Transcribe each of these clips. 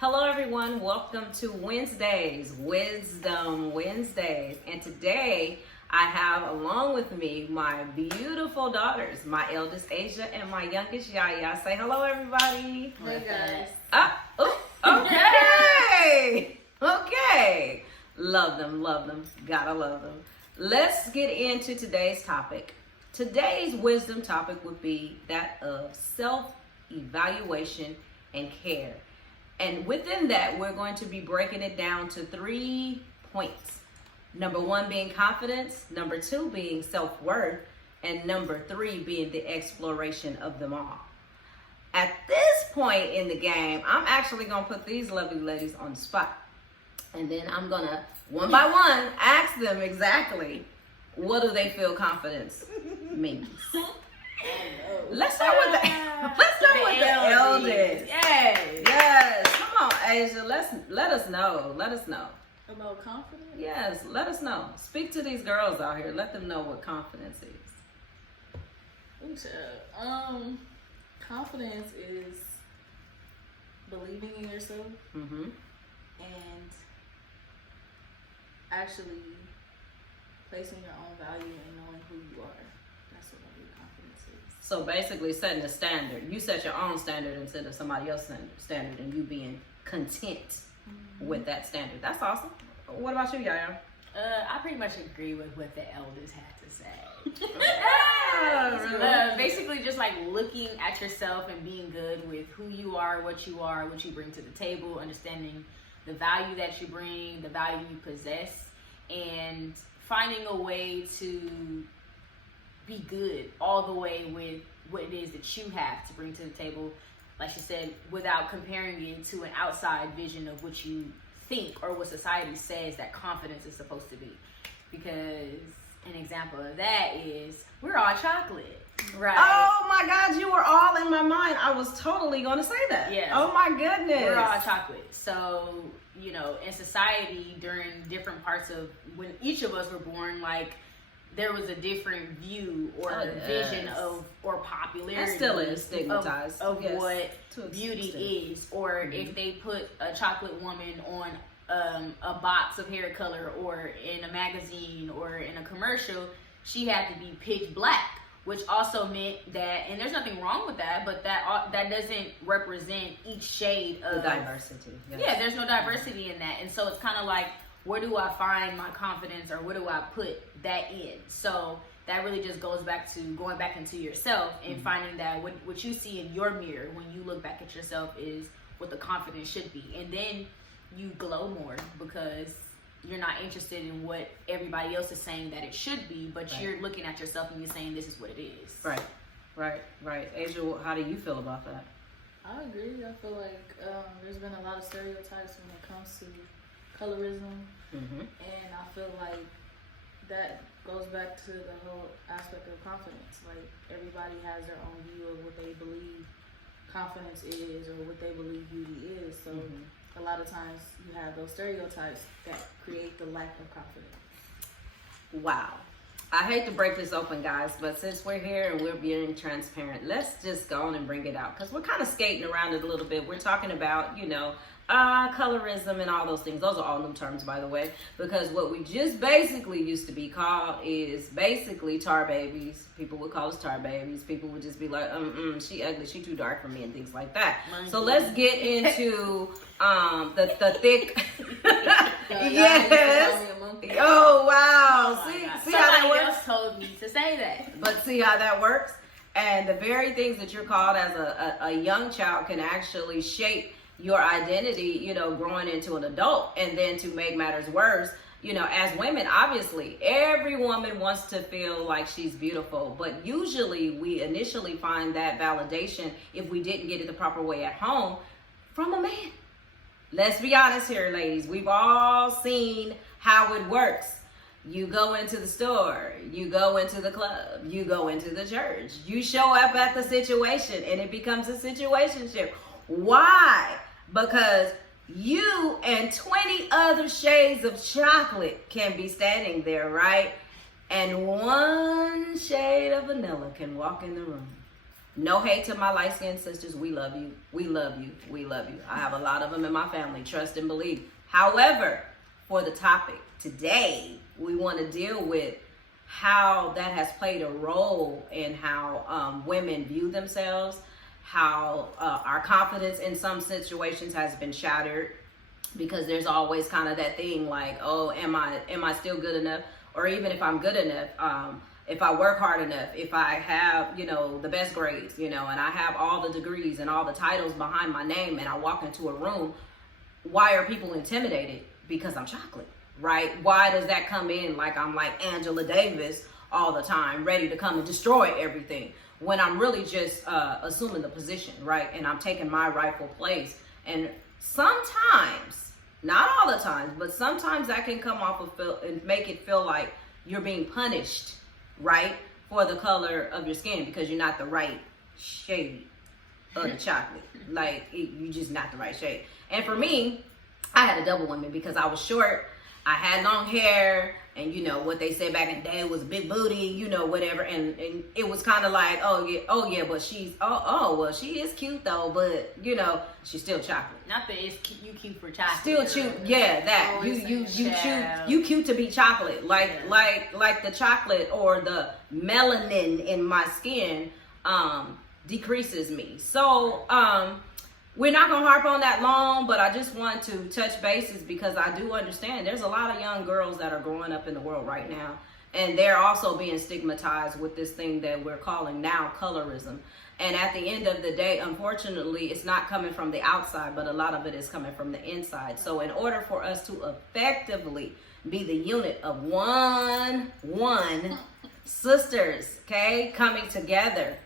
Hello, everyone. Welcome to Wednesdays, Wisdom Wednesdays. And today I have along with me my beautiful daughters, my eldest Asia and my youngest Yaya. Say hello, everybody. Hey guys. Okay. Okay. Love them. Gotta love them. Let's get into today's topic. Today's wisdom topic would be that of self-evaluation and care. And within that, we're going to be breaking it down to 3 points. Number 1 being confidence, number 2 being self-worth, and number 3 being the exploration of them all. At this point in the game, I'm actually going to put these lovely ladies on the spot. And then I'm going to, one by one, ask them exactly what do they feel confidence means. Let's start with the eldest. Yes. Come on, Asia. Let us know. About confidence? Yes, let us know. Speak to these girls out here. Let them know what confidence is. Confidence is believing in yourself Mm-hmm. and actually placing your own value and knowing who you are. That's what I believe confidence is. So basically setting a standard. You set your own standard instead of somebody else's standard and you being content with that standard. That's awesome. What about you, Yaya? I pretty much agree with what the elders had to say. Really? Basically, just like looking at yourself and being good with who you are, what you bring to the table, understanding the value that you bring, the value you possess, and finding a way to be good all the way with what it is that you have to bring to the table. Like she said, without comparing it to an outside vision of what you think or what society says that confidence is supposed to be. Because an example of that is we're all chocolate, right? Oh my God, you were all in my mind. I was totally going to say that. Yeah. Oh my goodness. We're all chocolate. So, you know, in society during different parts of when each of us were born, like there was a different view or vision of or popularity. That still is stigmatized of yes, what to an beauty extent. is, or if they put a chocolate woman on a box of hair color or in a magazine or in a commercial, she had to be pitch black, which also meant that, and there's nothing wrong with that, but that doesn't represent each shade of the diversity. Yes. Yeah, there's no diversity in that. And so it's kind of like, where do I find my confidence or where do I put that in? So that really just goes back to going back into yourself and finding that what you see in your mirror when you look back at yourself is what the confidence should be. And then you glow more because you're not interested in what everybody else is saying that it should be, but you're looking at yourself and you're saying this is what it is. Right. Asia, how do you feel about that? I agree. I feel like there's been a lot of stereotypes when it comes to colorism, Mm-hmm. and I feel like that goes back to the whole aspect of confidence. Like everybody has their own view of what they believe confidence is or what they believe beauty is. So a lot of times you have those stereotypes that create the lack of confidence. Wow. I hate to break this open, guys, but since we're here and we're being transparent, let's just go on and bring it out because we're kind of skating around it a little bit. We're talking about, colorism and all those things. Those are all new terms, by the way, because what we just basically used to be called is basically tar babies. People would call us tar babies. People would just be like, she ugly, she too dark for me, and things like that. So let's get into the thick. Yes. Oh wow. See how that Somebody works? else told me to say that. But see how that works? And the very things that you're called as a young child can actually shape your identity, growing into an adult. And then to make matters worse, as women, obviously, every woman wants to feel like she's beautiful. But usually we initially find that validation, if we didn't get it the proper way at home, from a man. Let's be honest here, ladies. We've all seen how it works. You go into the store, you go into the club, you go into the church, you show up at the situation and it becomes a situationship. Why? Because you and 20 other shades of chocolate can be standing there, right? And one shade of vanilla can walk in the room. No hate to my light-skinned sisters. We love you. We love you. We love you. I have a lot of them in my family. Trust and believe. However, for the topic today, we want to deal with how that has played a role in how women view themselves, how our confidence in some situations has been shattered, because there's always kind of that thing like, oh, am I still good enough? Or even if I'm good enough, if I work hard enough, if I have, the best grades, and I have all the degrees and all the titles behind my name, and I walk into a room, why are people intimidated? Because I'm chocolate, right? Why does that come in like I'm like Angela Davis all the time, ready to come and destroy everything, when I'm really just assuming the position, right? And I'm taking my rightful place. And sometimes, not all the times, but sometimes that can come off and make it feel like you're being punished, right, for the color of your skin, because you're not the right shade of the chocolate. Like, you're just not the right shade. And for me, I had a double whammy because I was short, I had long hair, and what they said back in the day was big booty, whatever. And it was kind of like, oh yeah, but she's, well, she is cute though, but she's still chocolate. Not that it's cute, you cute for chocolate. Still cute, yeah, that you cute to be chocolate, like the chocolate or the melanin in my skin decreases me. So we're not gonna harp on that long, but I just want to touch bases because I do understand there's a lot of young girls that are growing up in the world right now, and they're also being stigmatized with this thing that we're calling now colorism. And at the end of the day, unfortunately, it's not coming from the outside, but a lot of it is coming from the inside. So in order for us to effectively be the unit of one sisters, okay, coming together,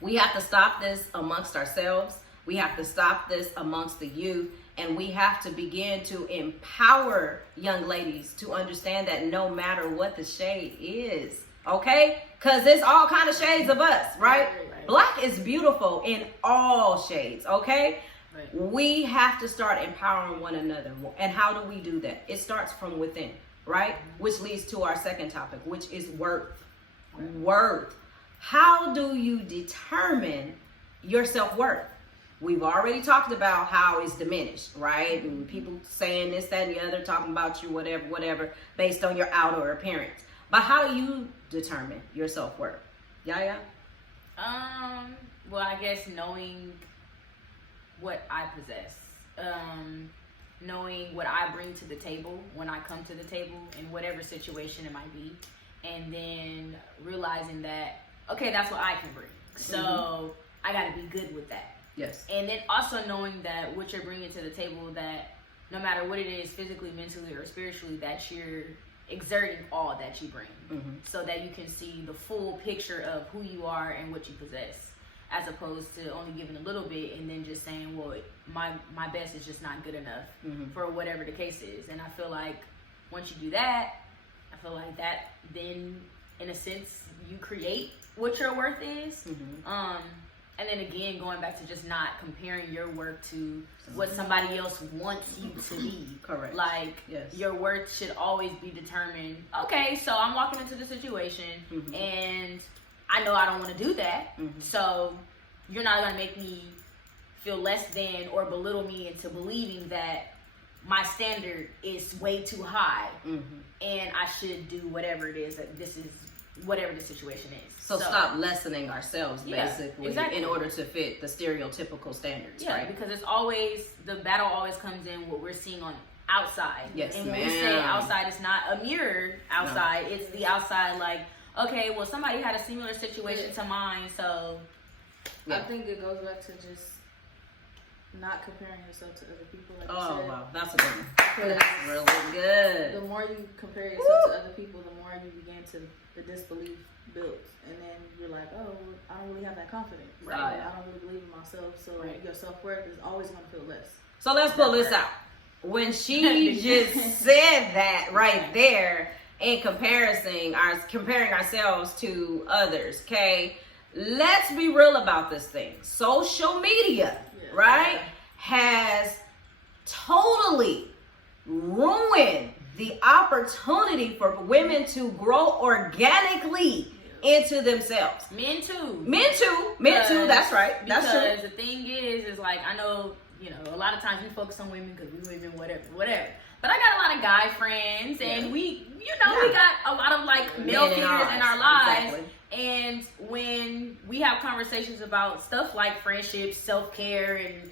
we have to stop this amongst ourselves. We have to stop this amongst the youth, and we have to begin to empower young ladies to understand that no matter what the shade is, okay? Because there's all kind of shades of us, right? Black is beautiful in all shades, okay? Right. We have to start empowering one another. And how do we do that? It starts from within, right? Which leads to our second topic, which is worth. Worth. How do you determine your self-worth? We've already talked about how it's diminished, right? And people saying this, that, and the other, talking about you, whatever, based on your outer appearance. But how do you determine your self-worth? Yeah. Well, I guess knowing what I possess, knowing what I bring to the table when I come to the table in whatever situation it might be, and then realizing that, okay, that's what I can bring. So I got to be good with that. Yes. And then also knowing that what you're bringing to the table, that no matter what it is, physically, mentally, or spiritually, that you're exerting all that you bring, so that you can see the full picture of who you are and what you possess, as opposed to only giving a little bit and then just saying, well, my best is just not good enough for whatever the case is. And I feel like once you do that, then in a sense you create what your worth is. And then again, going back to just not comparing your worth to what somebody else wants you to be. Correct. Like, your worth should always be determined. Okay, so I'm walking into the situation and I know I don't want to do that. So you're not going to make me feel less than or belittle me into believing that my standard is way too high and I should do whatever it is that this is, whatever the situation is. So stop lessening ourselves, basically, in order to fit the stereotypical standards, right? Because it's always, the battle always comes in what we're seeing on outside. Yes, and when we say outside, it's not a mirror outside. No. It's the outside, like, okay, well, somebody had a similar situation to mine, so. I think it goes back to just not comparing yourself to other people, like you said. Oh, wow, that's a good one. That's really good. The more you compare yourself to other people, the more you begin to, the disbelief builds. And then you're like, oh, I don't really have that confidence. Right. I don't really believe in myself, so your self-worth is always going to feel less. So let's pull this out. When she just said that right there, in comparing ourselves to others, okay? Let's be real about this thing. Social media, right, has totally ruined the opportunity for women to grow organically into themselves. Men too. Men too. That's right. That's true. Because the thing is like, I know, a lot of times we focus on women because we live in whatever. But I got a lot of guy friends, and we got a lot of like male figures in our lives. Exactly. And when we have conversations about stuff like friendship, self-care, and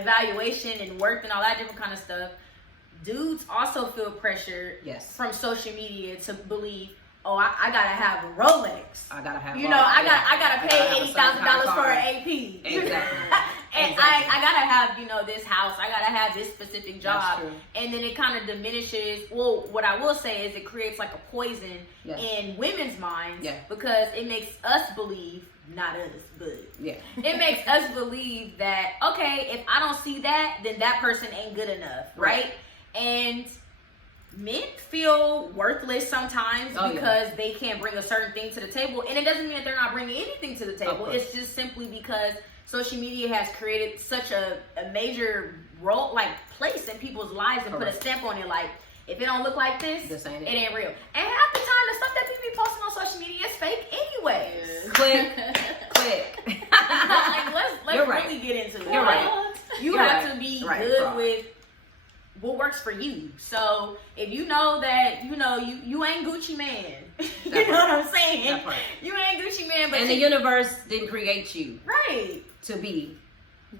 evaluation and work and all that different kind of stuff, dudes also feel pressure from social media to believe, oh, I gotta have a Rolex. I gotta have. I gotta pay $80,000 for an AP. Exactly. And exactly. I gotta have this house. I gotta have this specific job. And then it kind of diminishes. Well, what I will say is it creates like a poison in women's minds because it makes us believe. Not us, but it makes us believe that, okay, if I don't see that, then that person ain't good enough, right? And men feel worthless sometimes because they can't bring a certain thing to the table. And it doesn't mean that they're not bringing anything to the table. It's just simply because social media has created such a major role, like place in people's lives and put a stamp on it, like, if it don't look like this it ain't real. And half the time, the stuff that people be posting on social media is fake anyway. Click. Like, let's really get into it. You're right. You have to be good with what works for you. So if you know that you ain't Gucci man, you know what I'm saying? You ain't Gucci man, but the universe didn't create you to be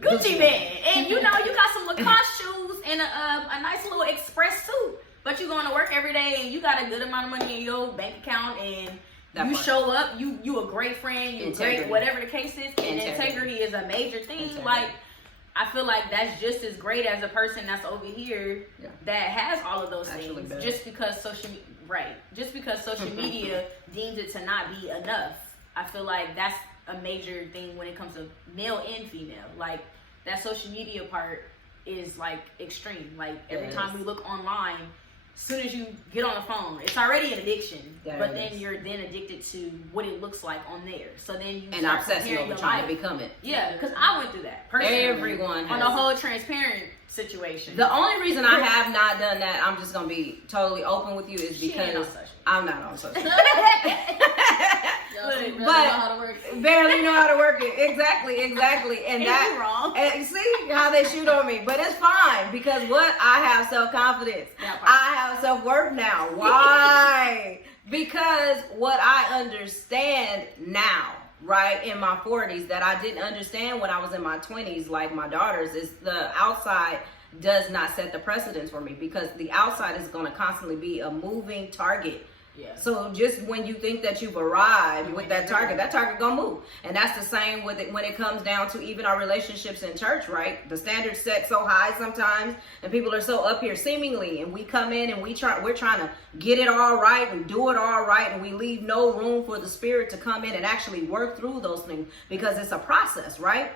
Gucci man. And you got some Lacoste shoes and a nice little express suit, but you going to work every day and you got a good amount of money in your bank account and you show up, you a great friend, you great, whatever the case is, and integrity is a major thing. Like, I feel like that's just as great as a person that's over here that has all of those things. Just because social media deems it to not be enough. I feel like that's a major thing when it comes to male and female. Like, that social media part is like extreme. Like, every time we look online, as soon as you get on the phone, it's already an addiction. But then you're addicted to what it looks like on there. So then you start obsessing over trying to become it. Yeah, because I went through that personally. Everyone on the whole transparent situation. The only reason I have not done that, I'm just gonna be totally open with you, is because I'm not on social. Barely know how to work it. Exactly. And and see how they shoot on me. But it's fine, because I have self-confidence. I have self-worth now. Why? Because what I understand now, right, in my 40s, that I didn't understand when I was in my 20s, like my daughters, is the outside does not set the precedence for me, because the outside is going to constantly be a moving target. So just when you think that you've arrived with that target gonna move. And that's the same with it when it comes down to even our relationships in church, right? The standards set so high sometimes, and people are so up here seemingly, and we come in and we're trying to get it all right and do it all right, and we leave no room for the Spirit to come in and actually work through those things, because it's a process, right?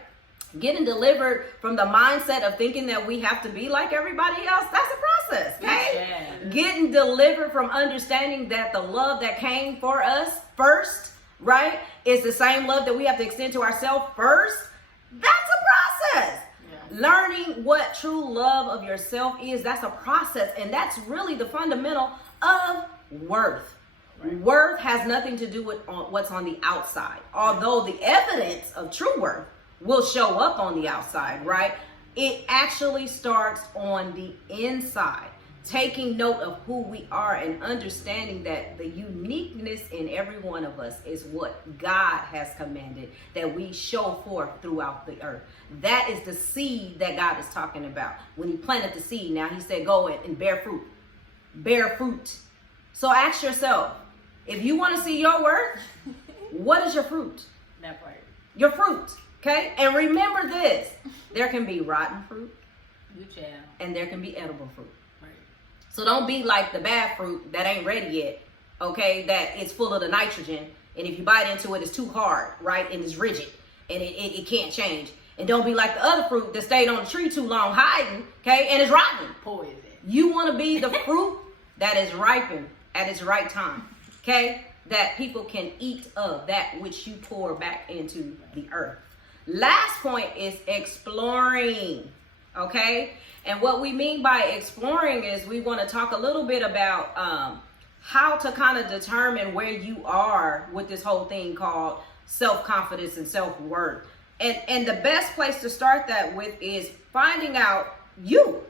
Getting delivered from the mindset of thinking that we have to be like everybody else, that's a process, okay? Getting delivered from understanding that the love that came for us first, right, is the same love that we have to extend to ourselves first. That's a process. Learning what true love of yourself is, that's a process, and that's really the fundamental of worth. Worth has nothing to do with what's on the outside, although the evidence of true worth will show up on the outside, right? It actually starts on the inside. Taking note of who we are and understanding that the uniqueness in every one of us is what God has commanded that we show forth throughout the earth. That is the seed that God is talking about. When he planted the seed, now he said, go and bear fruit. Bear fruit. So ask yourself, if you want to see your worth, what is your fruit? That part. Your fruit. Okay, and remember this: there can be rotten fruit, and there can be edible fruit. Right. So don't be like the bad fruit that ain't ready yet. Okay, that it's full of the nitrogen, and if you bite into it, it's too hard, right, and it's rigid, and it can't change. And don't be like the other fruit that stayed on the tree too long hiding, okay, and it's rotten. Poison. You want to be the fruit that is ripened at its right time. Okay, that people can eat of that which you pour back into the earth. Last point is exploring, okay? And what we mean by exploring is we want to talk a little bit about how to kind of determine where you are with this whole thing called self-confidence and self-worth. And the best place to start that with is finding out you.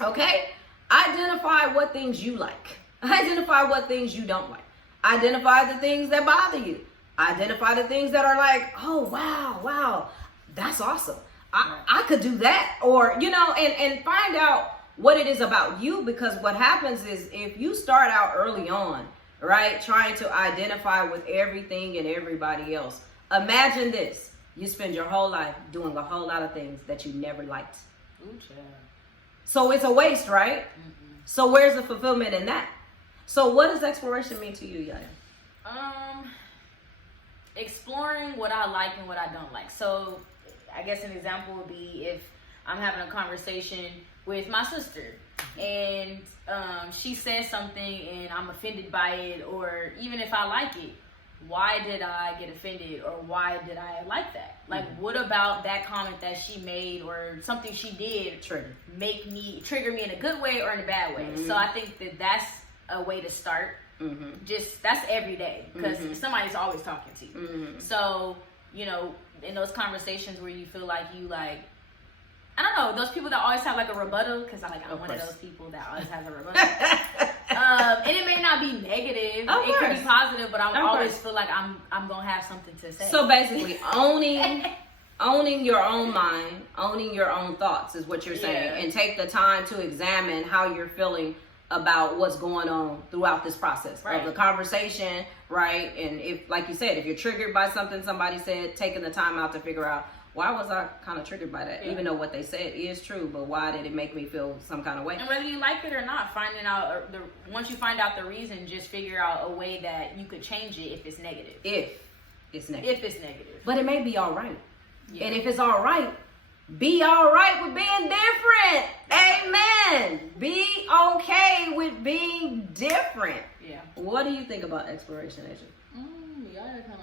Okay? Identify what things you like. Identify what things you don't like. Identify the things that bother you. Identify the things that are like, oh, wow, that's awesome. I could do that. Or, you know, and find out what it is about you, because what happens is if you start out early on, right, trying to identify with everything and everybody else, imagine this. You spend your whole life doing a whole lot of things that you never liked. Ooh, child. So it's a waste, right? So where's the fulfillment in that? So what does exploration mean to you, Yaya? Exploring what I like and what I don't like. So I guess an example would be if I'm having a conversation with my sister and she says something and I'm offended by it, or even if I like it, why did I get offended, or why did I like that? Like, what about that comment that she made or something she did trigger me in a good way or in a bad way? So I think that that's a way to start. Just that's every day, because somebody's always talking to you. So, you know, in those conversations where you feel like you like, I don't know, those people that always have like a rebuttal, because I'm one of those people that always has a rebuttal. And it may not be negative, it could be positive, but I always feel like I'm gonna have something to say. So basically, owning your own mind, owning your own thoughts is what you're saying, and take the time to examine how you're feeling about what's going on throughout this process of the conversation, right? And if, like you said, if you're triggered by something somebody said, taking the time out to figure out, why was I kind of triggered by that? Even though what they said is true, but why did it make me feel some kind of way? And whether you like it or not, finding out, once you find out the reason, just figure out a way that you could change it if it's negative. If it's negative. If it's negative. But it may be all right. And if it's all right, be all right with being different. Amen. Be okay with being different. Yeah. What do you think about exploration, Asia? Y'all are kind of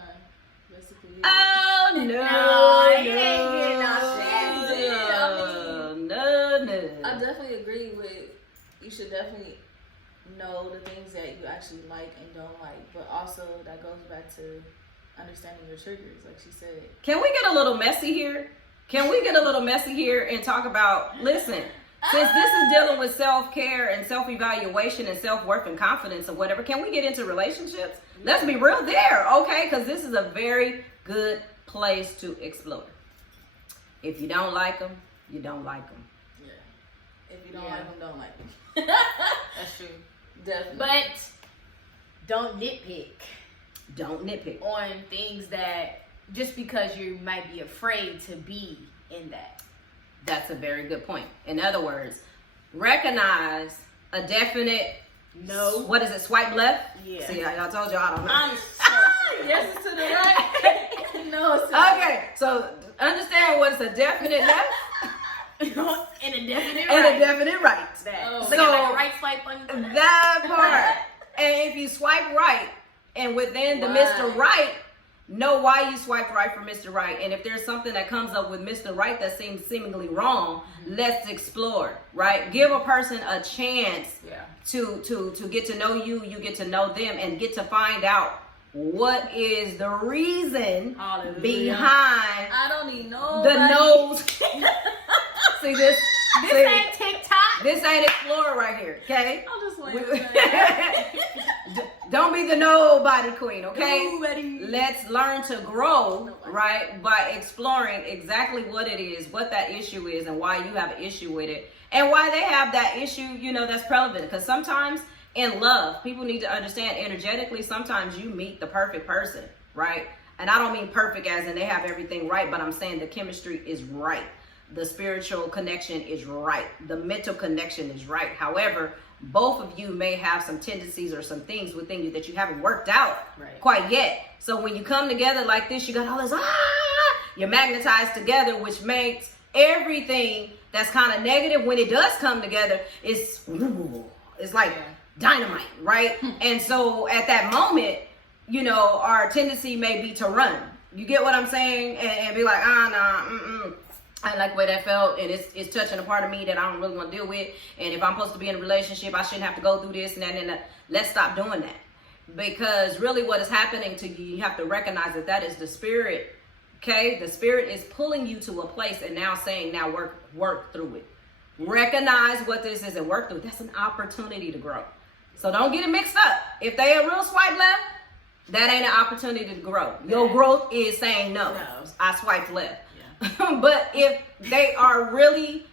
basically. Oh, no. No, you ain't getting No. I definitely agree with, you should definitely know the things that you actually like and don't like, but also that goes back to understanding your triggers, like she said. Can we get a little messy here? And talk about, listen, since this is dealing with self-care and self-evaluation and self-worth and confidence or whatever, can we get into relationships? Let's be real there, okay? Because this is a very good place to explore. If you don't like them, you don't like them. Yeah. If you don't like them, don't like them. That's true. Definitely. But don't nitpick. Don't nitpick on things that just because you might be afraid to be in that. That's a very good point. In other words, recognize a definite no. What is it? Swipe left? Yeah. See, I told you I don't know. I'm so yes to the right. No. Okay, so understand what's a definite left and a definite right. and a definite right. That. So like a right swipe on that part. And if you swipe right, and within the Mr. Right, know why you swipe right for Mr. Right. And if there's something that comes up with Mr. Right that seems seemingly wrong, let's explore, right? Give a person a chance to get to know you, you get to know them, and get to find out what is the reason behind I don't need no the nose. See this? This ain't TikTok. This ain't Explorer right here, okay? I'll just wait. Don't be the nobody queen, okay? Nobody. Let's learn to grow, right, by exploring exactly what it is, what that issue is, and why you have an issue with it, and why they have that issue, you know, that's prevalent. Because sometimes in love, people need to understand energetically, sometimes you meet the perfect person, right? And I don't mean perfect as in they have everything right, but I'm saying the chemistry is right. The spiritual connection is right. The mental connection is right. However, both of you may have some tendencies or some things within you that you haven't worked out quite yet. So when you come together like this, you got all this, you're magnetized together, which makes everything that's kind of negative, when it does come together, it's like dynamite, right? And so at that moment, you know, our tendency may be to run. You get what I'm saying? And be like, I like the way that felt, and it's touching a part of me that I don't really want to deal with. And if I'm supposed to be in a relationship, I shouldn't have to go through this and that and that. Let's stop doing that. Because really what is happening to you, you have to recognize that that is the spirit. Okay? The spirit is pulling you to a place and now saying, now work through it. Recognize what this is and work through it. That's an opportunity to grow. So don't get it mixed up. If they a real swipe left, that ain't an opportunity to grow. Your growth is saying no. I swiped left. But if they are really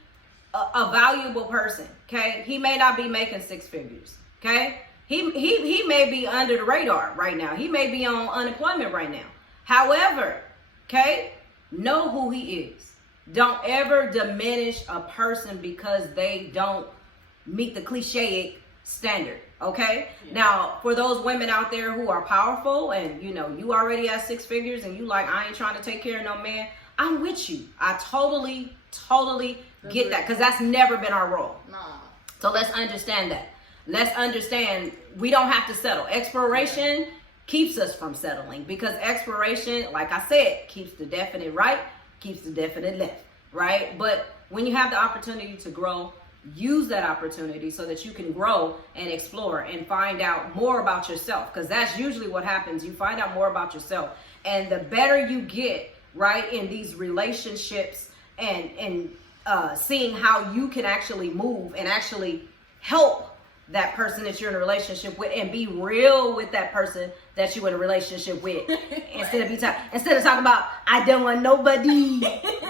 a valuable person, okay, he may not be making six figures, okay? He may be under the radar right now. He may be on unemployment right now. However, okay, know who he is. Don't ever diminish a person because they don't meet the cliche standard, okay? Yeah. Now, for those women out there who are powerful and, you know, you already have six figures and you like, I ain't trying to take care of no man, I'm with you. I totally get that because that's never been our role. Nah. So let's understand that. Let's understand we don't have to settle. Exploration keeps us from settling because exploration, like I said, keeps the definite right, keeps the definite left, right? But when you have the opportunity to grow, use that opportunity so that you can grow and explore and find out more about yourself because that's usually what happens. You find out more about yourself, and the better you get, right, in these relationships and seeing how you can actually move and actually help that person that you're in a relationship with and be real with that person that you're in a relationship with instead of talking about I don't want nobody.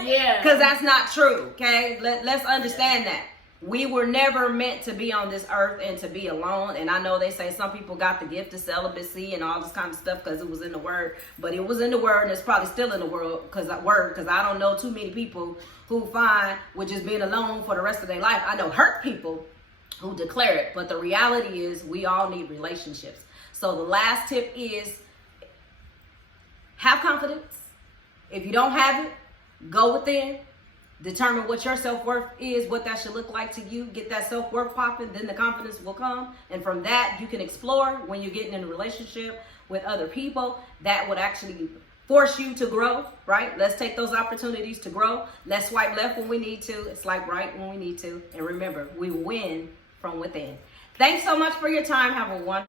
Yeah, because that's not true. Okay, let's understand that we were never meant to be on this earth and to be alone. And I know they say some people got the gift of celibacy and all this kind of stuff because it was in the word, but it was in the word and it's probably still in the world because I don't know too many people who find with just being alone for the rest of their life. I know hurt people who declare it, but the reality is we all need relationships. So the last tip is have confidence. If you don't have it, go within. Determine what your self-worth is, what that should look like to you. Get that self-worth popping, then the confidence will come. And from that, you can explore when you're getting in a relationship with other people. That would actually force you to grow, right? Let's take those opportunities to grow. Let's swipe left when we need to. Swipe right when we need to. And remember, we win from within. Thanks so much for your time. Have a wonderful